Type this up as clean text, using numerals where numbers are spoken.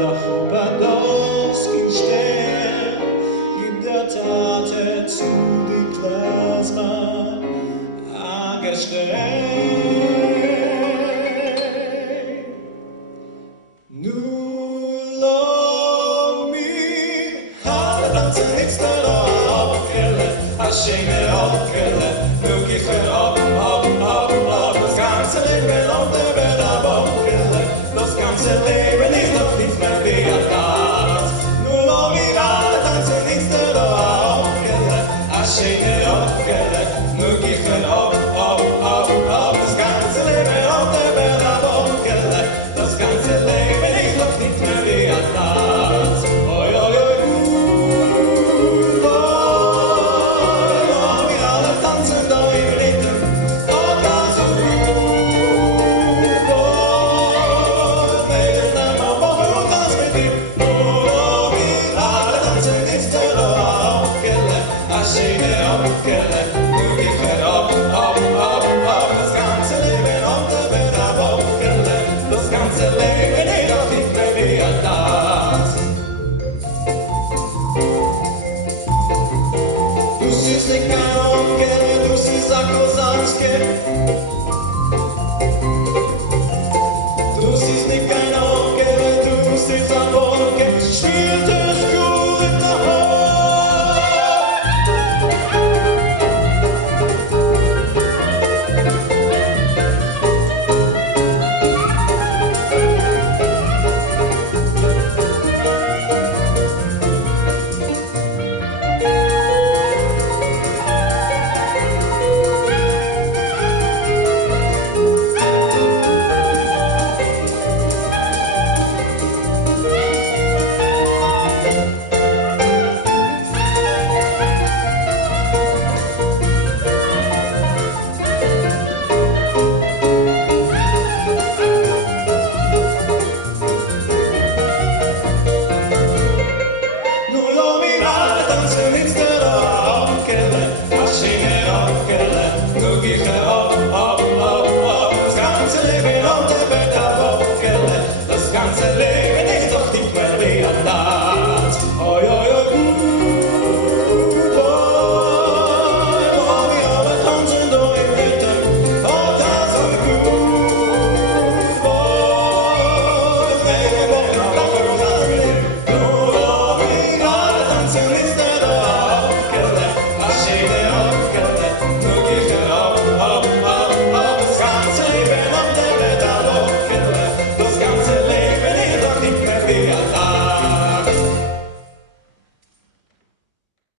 der Hoppadowski Stern, gibt der Tate zu die Plasma angestellt. Nu love me, alle dansen niks erop, kille, als je me opkille, nu gich op, das ganze Leben auf der Welt abkille, das ganze Leben ist doch nicht mehr wie das. Nu love me, alle dansen niks erop, kille, als je me opkille, nu gich op, das ganze Leben auf der Welt abkille, das ganze Leben ist doch nicht mehr wie das. Oi, oi, oi. Du siehst nicht kein Auge, du siehst ein Wolke, spielt es gut in der das ganze Leben